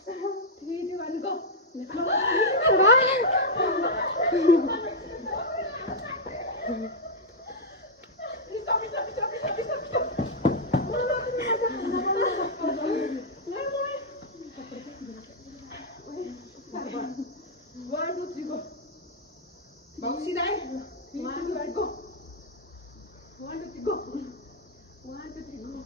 3, 2, 1, go. One, two, three, go. Bagus sih, Dai. 3, 2, 1, go. 1, 2, 3, go. 1, 2, 3, go.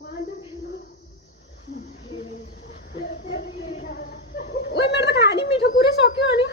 1, 2, 3, go. ओए मेरो त खानी मिठो कुरै सक्यो अनि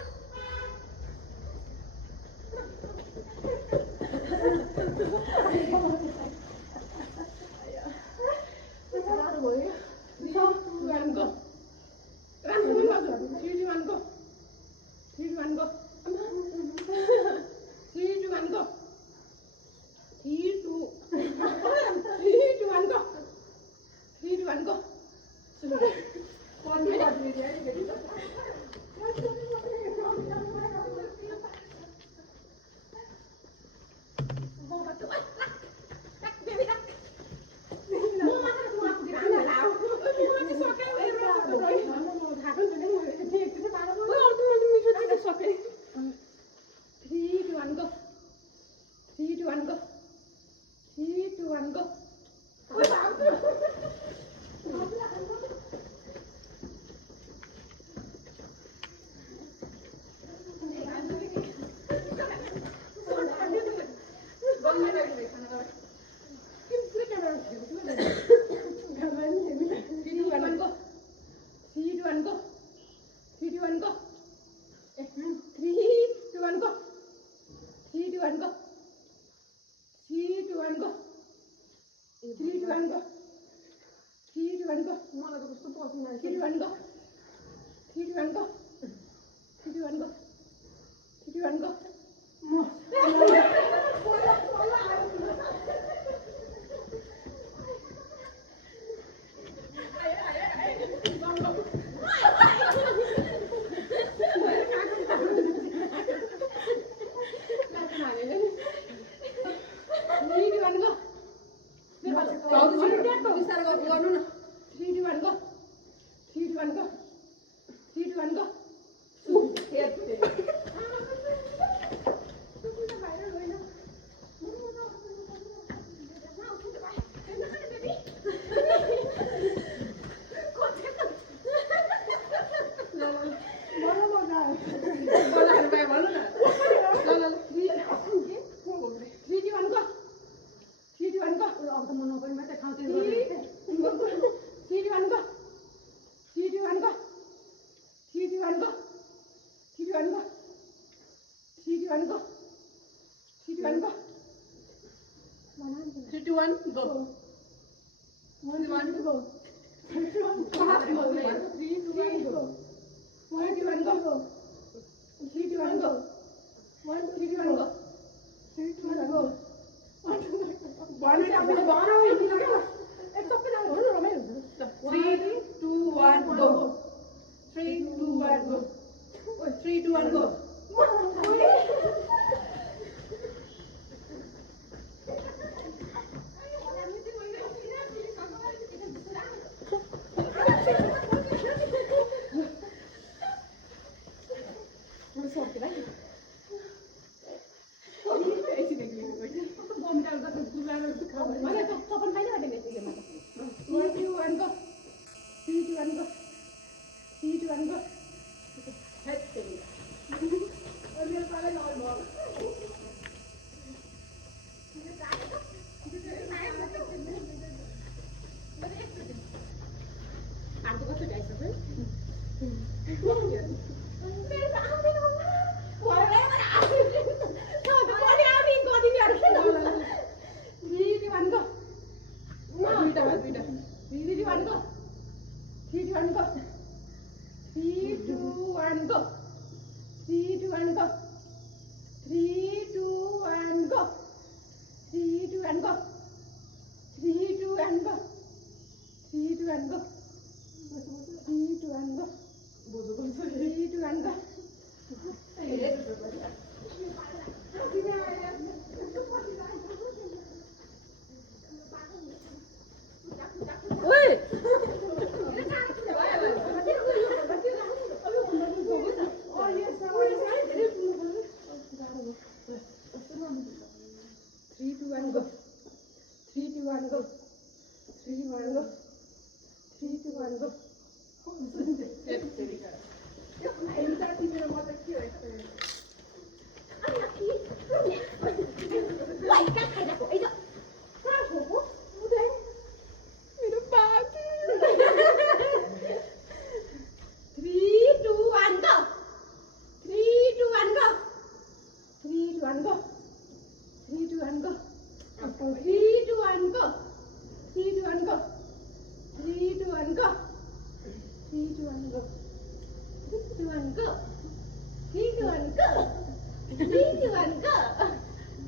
Three, two, and go.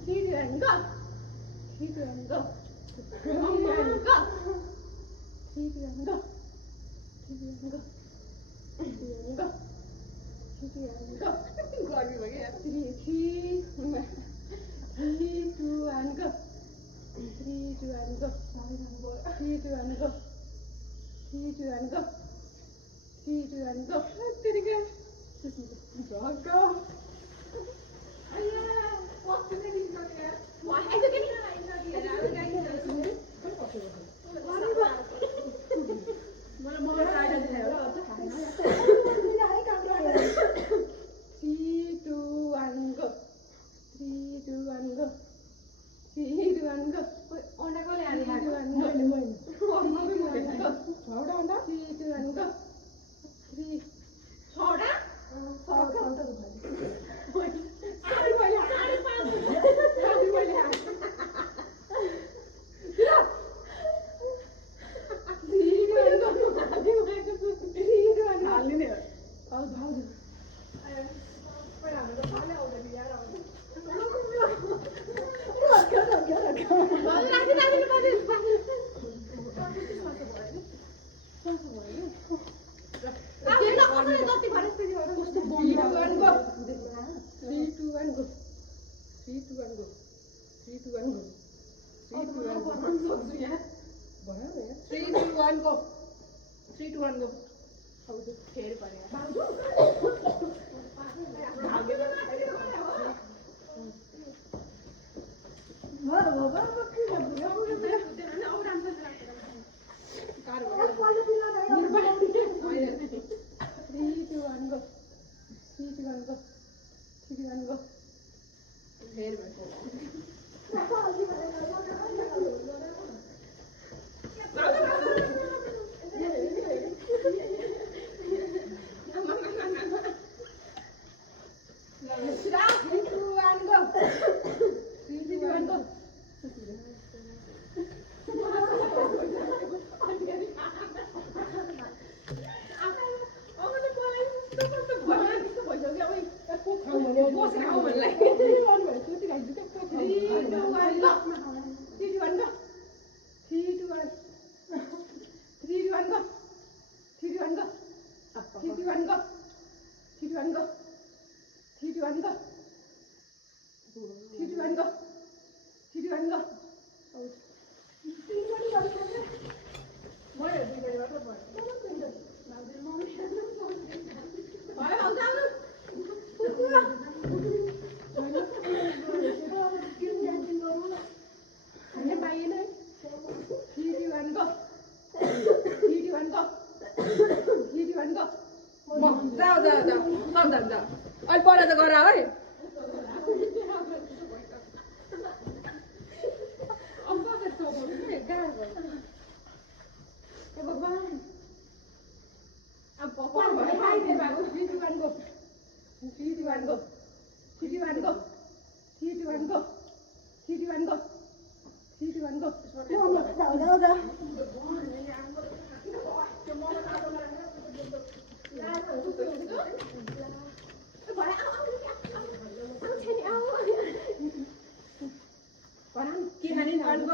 Three, two, and go. Three, two, and go. Three, two, and go. Three, two, and go. Three, two, and go. Three, two, and go. Three, two, and go. God, we were here. Three, two, and go. Three, two, and go. Three, two, and go. Three, two, and go. Three, two, and go. Did it again. Go. Oh yeah. What's the name of it? Why is it getting? Three, two, and go. Three, two, and go. Three, two, and go. On go, Larry. Three, two, and go. Three, two, and go. Three. Soda? Soda. Three, two, one,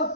go.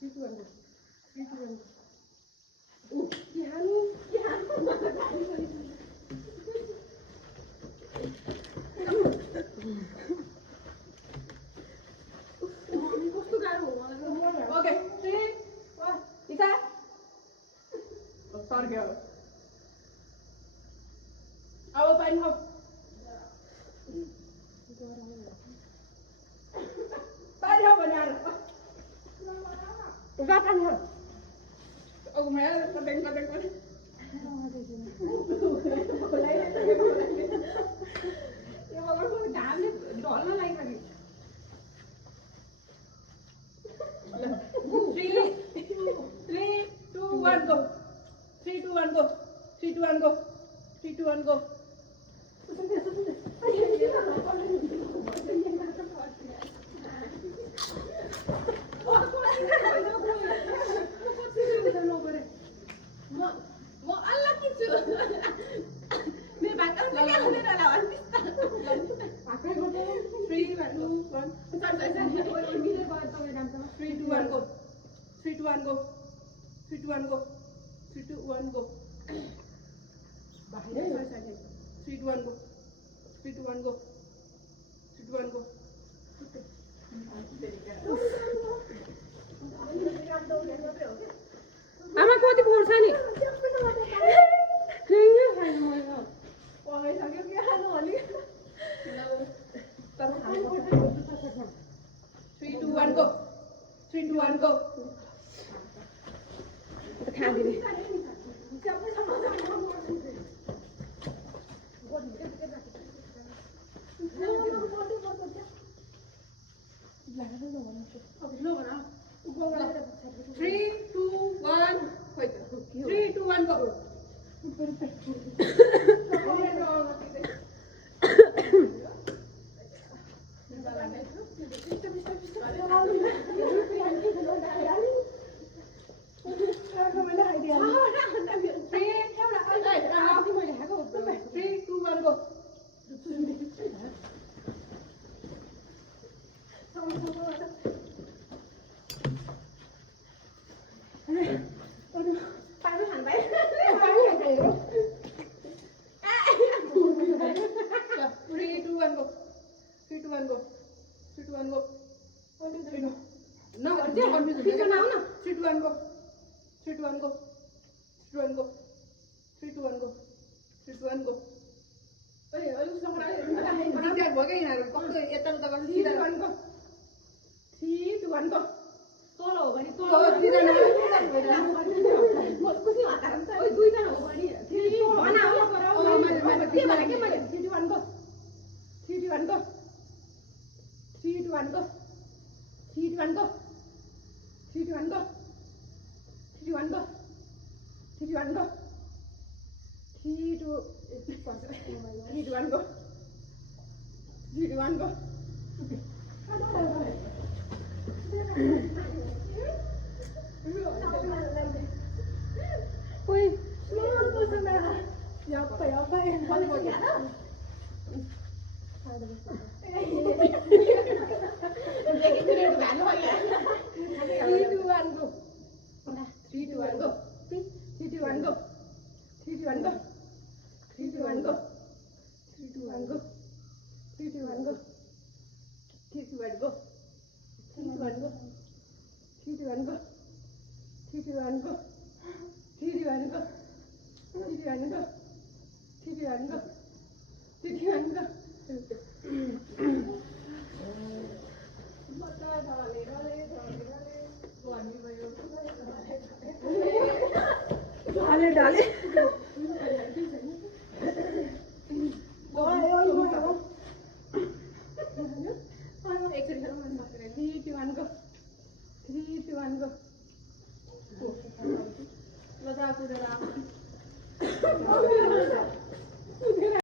3, 2, 1, go. ra ăn rồi. Ông mẹ con đánh. Nhưng mà con không dám đấy, đỏ nó lanh mà. 3, 2, 1, go. 3, 2, 1, go. 3, 2, 1, go. 3, 2, 1, go. Mau Allah gitu. Nih bakal sekali udah lawan kita. Pakai gitu. 3, 2, 1. Saya ini buat tahu dan sama. 3, 2, 1, go. 3, 2, 1, go. 3, 2, 1, go. 3, 2, 1, go. Bahaya ya saya. 3, 2, 1, go. 3, 2, 1, go. 3, 2, 1, go. आमा कति खोर्छ नि? Kayaknya kayak mana? Wah, sakit ya kan wali. 3, 2, 1, go. 3, 2, 1, go. त खा दिने Three, two, one. Wait. 3, 2, 1, go. Three, two, one, go. पानी खाँदै Three, two, one, go. 3, 2, 1, go. 3, 2, 1, go. 3, 2. No, confused. 3, 2, 1, go. 3, 2, 1, go. 3, 2, 1, go. 3, 2, 1, go. 3, 2, 1, go. Zigzag भयो क्या यिनीहरू कस्तो यता उता गर्छ सिधा 3, 2, 1, go. तल हो भने हो दुईजना कुनै हतार हुन्छ ओइ दुईजना हो भने भना हो के भने के मैले 3, 2, 1, go. 3, 2, 1, go. 3, 2, 1, go. 3, 2, 1, go. 3, 2, 1, go. 3, 2, 1, go. 3, 2, 1, go. 3, 2, 1, go. 3, 2, 1, go. ओइ Go.